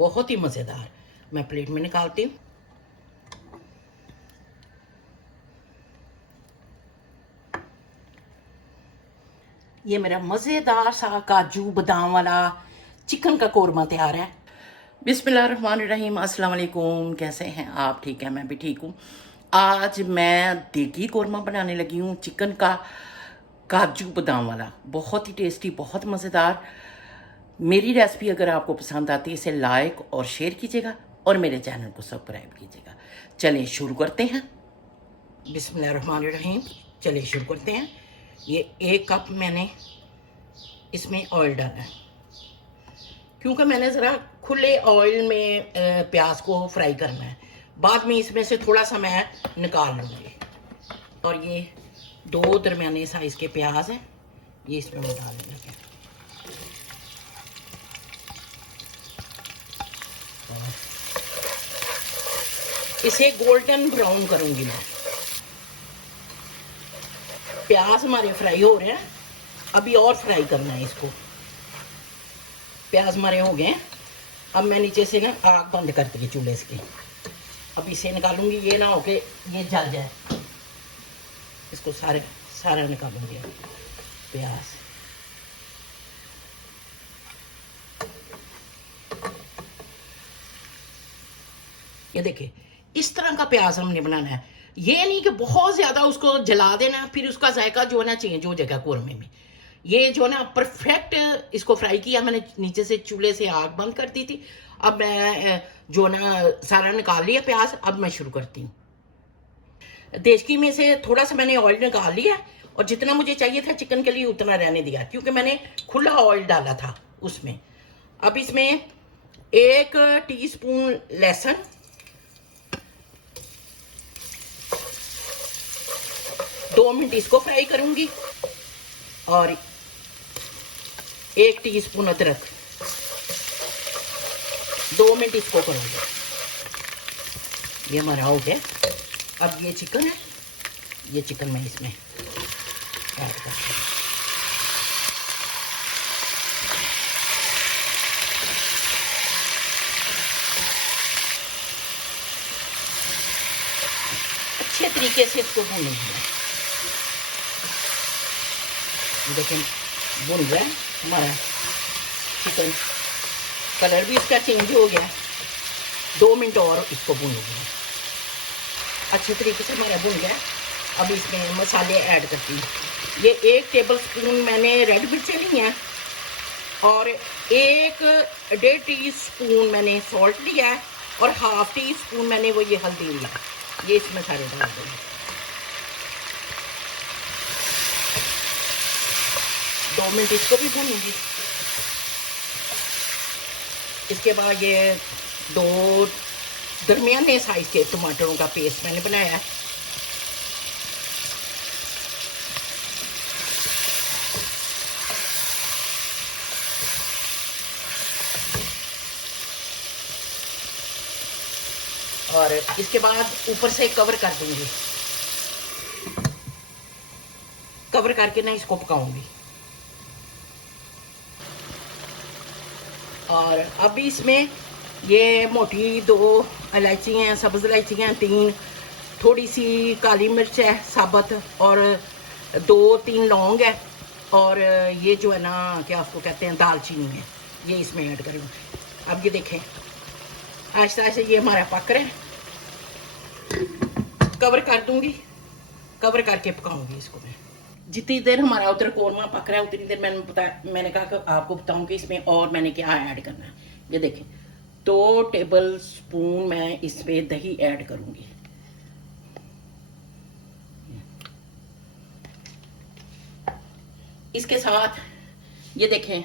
बहुत ही मज़ेदार। मैं प्लेट में निकालती हूँ। ये मेरा मज़ेदार सा काजू बादाम वाला चिकन का कोरमा तैयार है। बिस्मिल्लाहिर्रहमानिर्रहीम, अस्सलाम वालेकुम। कैसे हैं आप? ठीक है, मैं भी ठीक हूँ। आज मैं देगी कोरमा बनाने लगी हूँ, चिकन का काजू बादाम वाला। बहुत ही टेस्टी, बहुत मज़ेदार। मेरी रेसिपी अगर आपको पसंद आती है इसे लाइक और शेयर कीजिएगा और मेरे चैनल को सब्सक्राइब कीजिएगा। चलिए शुरू करते हैं। बिस्मिल्लाहिर्रहमानिर्रहीम, चलिए शुरू करते हैं। ये 1 कप मैंने इसमें ऑयल डाला है, क्योंकि मैंने ज़रा खुले ऑयल में प्याज को फ्राई करना है। बाद में इसमें से थोड़ा सा मैं निकाल लूँगी। और ये 2 दरमियाने साइज़ के प्याज हैं, ये इसमें मैं डालने लगी। इसे गोल्डन ब्राउन करूँगी मैं। प्याज हमारे फ्राई हो रहे हैं, अभी और फ्राई करना है इसको। प्याज हमारे हो गए हैं। अब मैं नीचे से ना आग बंद कर दी चूल्हे से। अब इसे निकालूंगी, ये ना हो के ये जल जाए। इसको सारा निकालूंगी प्याज। ये देखिए, इस तरह का प्याज हमने बनाना है। ये नहीं कि बहुत ज़्यादा उसको जला देना, फिर उसका जायका जो ना चेंज हो जाएगा कोरमे में। ये जो ना परफेक्ट इसको फ्राई किया मैंने, नीचे से चूल्हे से आग बंद कर दी थी। अब मैं जो ना सारा निकाल लिया प्याज। अब मैं शुरू करती हूँ। देचकी में से थोड़ा सा मैंने ऑयल निकाल लिया और जितना मुझे चाहिए था चिकन के लिए उतना रहने दिया, क्योंकि मैंने खुला ऑयल डाला था उसमें। अब इसमें 1 टीस्पून लहसुन, 2 मिनट इसको फ्राई करूंगी, और 1 टीस्पून अदरक, 2 मिनट इसको करूंगी। ये हमारा हो गया। अब ये चिकन है, ये चिकन मैं इसमें ऐड करती हूँ। अच्छे तरीके से इसको भूनूंगी। देखिए भुन गया हमारा चिकन, कलर भी इसका चेंज हो गया। 2 मिनट और इसको भूनूंगी। अच्छे तरीके से हमारा भुन गया। अब इसमें मसाले ऐड करती हूँ। ये 1 टेबल स्पून मैंने रेड मिर्चें ली हैं, और 1.5 टीस्पून मैंने सॉल्ट लिया है, और 1/2 टीस्पून मैंने वो ये हल्दी लिया। ये इसमें सारे डाल दूँगी। 2 मिनट इसको भी भूनूंगी। इसके बाद ये 2 दरमियाने साइज के टमाटरों का पेस्ट मैंने बनाया है। और इसके बाद ऊपर से कवर कर दूंगी। कवर करके ना इसको पकाऊंगी। और अब इसमें ये मोटी 2 इलायची हैं, सब्ज़ इलायची हैं 3, थोड़ी सी काली मिर्च है साबुत, और 2-3 लौंग है, और ये जो है ना क्या उसको कहते हैं, दालचीनी है, ये इसमें ऐड करूँगी। अब ये देखें आहिस्ता आहिस्ता ये हमारा पक रहा है। कवर कर दूंगी, कवर करके पकाऊंगी इसको मैं। जितनी देर हमारा उधर कोरमा पक रहा है उतनी देर मैंने कहा कि आपको बताऊं कि इसमें और मैंने क्या ऐड करना है। ये देखें 2 टेबल स्पून मैं इसमें दही ऐड करूंगी। इसके साथ ये देखें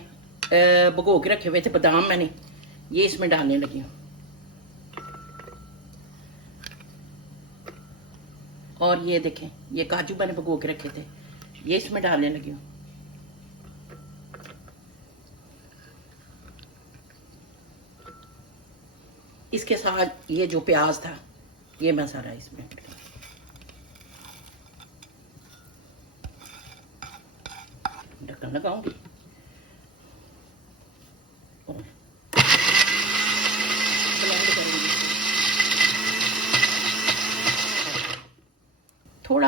भिगो के रखे हुए थे बादाम, मैंने ये इसमें डालने लगी हूँ। और ये देखें ये काजू मैंने भिगो के रखे थे, ये इसमें डालने लगी हूँ। इसके साथ ये जो प्याज था ये मैं सारा इसमें ढक्कन लगाऊंगी।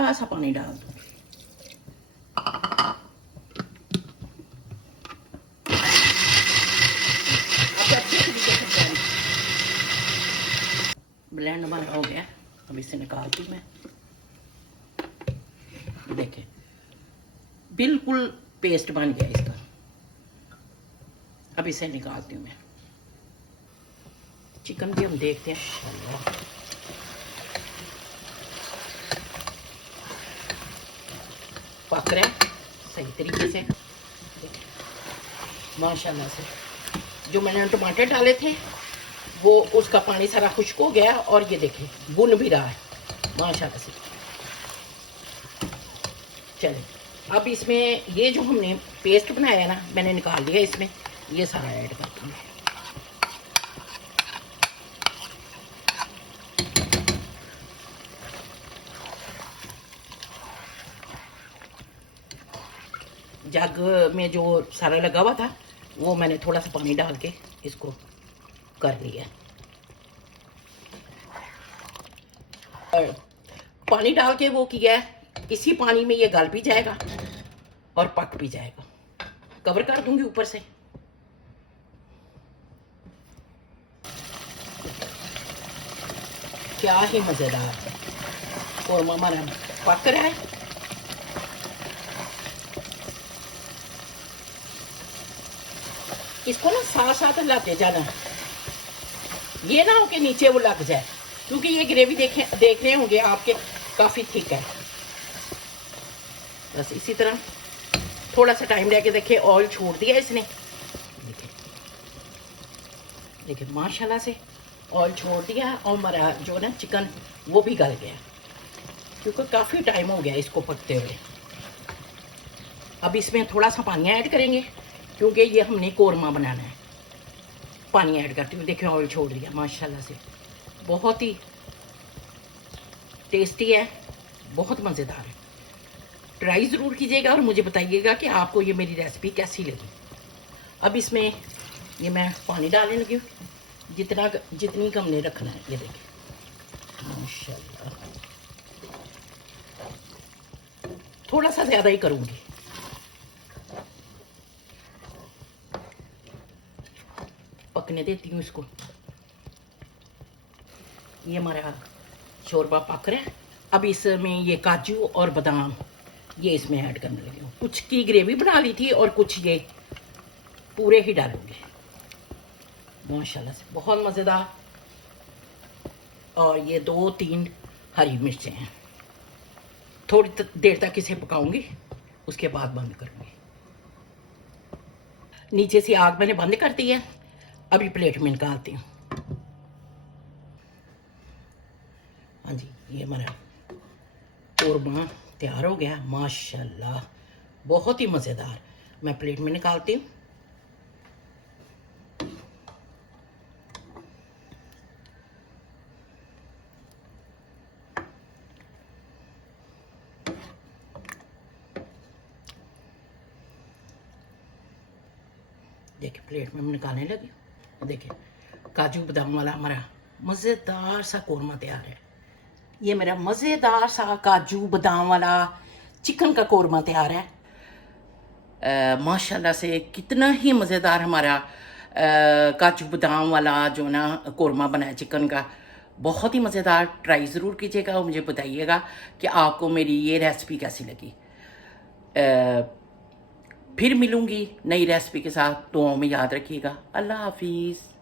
थोड़ा सा पानी डाल दूंगी। ब्लेंड हमारा हो गया, अब इसे निकालती हूँ मैं। देखें बिल्कुल पेस्ट बन गया इसका। अब इसे निकालती हूँ मैं। चिकन भी हम देखते हैं, पक रहा है सही तरीके से माशाल्लाह से। जो मैंने टमाटर डाले थे वो उसका पानी सारा खुश्क हो गया और ये देखिए भुन भी रहा है माशाल्लाह से। चले अब इसमें ये जो हमने पेस्ट बनाया है ना, मैंने निकाल लिया, इसमें ये सारा ऐड कर दूंगी। जग में जो सारा लगा हुआ था वो मैंने थोड़ा सा पानी डाल के इसको कर लिया। और पानी डाल के वो किया है, इसी पानी में ये गल भी जाएगा और पक भी जाएगा। कवर कर दूंगी ऊपर से। क्या ही मजेदार कौरमा हमारा पक रहा है। इसको ना साथ साथ हिलाते जाना, ये ना हो कि नीचे वो लग जाए, क्योंकि ये ग्रेवी देख रहे होंगे आपके काफी थिक है। बस इसी तरह थोड़ा सा टाइम लेके देखिए, ऑयल छोड़ दिया इसने। देखिए माशाल्लाह से ऑयल छोड़ दिया और हमारा जो ना चिकन वो भी गल गया, क्योंकि काफी टाइम हो गया इसको पकते हुए। अब इसमें थोड़ा सा पानी ऐड करेंगे क्योंकि ये हमने कौरमा बनाना है। पानी ऐड करती हूँ, देखिए ऑयल छोड़ दिया माशाल्लाह से। बहुत ही टेस्टी है, बहुत मज़ेदार है। ट्राई ज़रूर कीजिएगा और मुझे बताइएगा कि आपको ये मेरी रेसिपी कैसी लगी। अब इसमें ये मैं पानी डालने लगी हूँ, जितनी कम ने रखना है। ये देखिए माशाल्लाह, थोड़ा सा ज़्यादा ही करूँगी। पकने देती हूँ इसको। ये हमारा शोरबा पक रहा है। अब इसमें ये काजू और बादाम ये इसमें ऐड करने लगी हूँ। कुछ की ग्रेवी बना ली थी और कुछ ये पूरे ही डालूंगी। माशाल्लाह से बहुत मज़ेदार। और ये 2-3 हरी मिर्चें हैं। थोड़ी देर तक इसे पकाऊंगी, उसके बाद बंद करूंगी। नीचे से आग मैंने बंद कर दी है, अभी प्लेट में निकालती हूँ। हाँ जी, ये हमारा कौरमा तैयार हो गया माशाल्लाह, बहुत ही मज़ेदार। मैं प्लेट में निकालती हूँ। देखिए प्लेट में निकालने लगी। देखिए काजू बादाम वाला हमारा मज़ेदार सा कौरमा तैयार है। ये मेरा मज़ेदार सा काजू बादाम वाला चिकन का कौरमा तैयार है। माशाल्लाह से कितना ही मज़ेदार हमारा काजू बादाम वाला जो ना कौरमा बना है चिकन का, बहुत ही मज़ेदार। ट्राई ज़रूर कीजिएगा और मुझे बताइएगा कि आपको मेरी ये रेसिपी कैसी लगी। फिर मिलूँगी नई रेसिपी के साथ, दुआओं में याद रखिएगा। अल्लाह हाफिज़।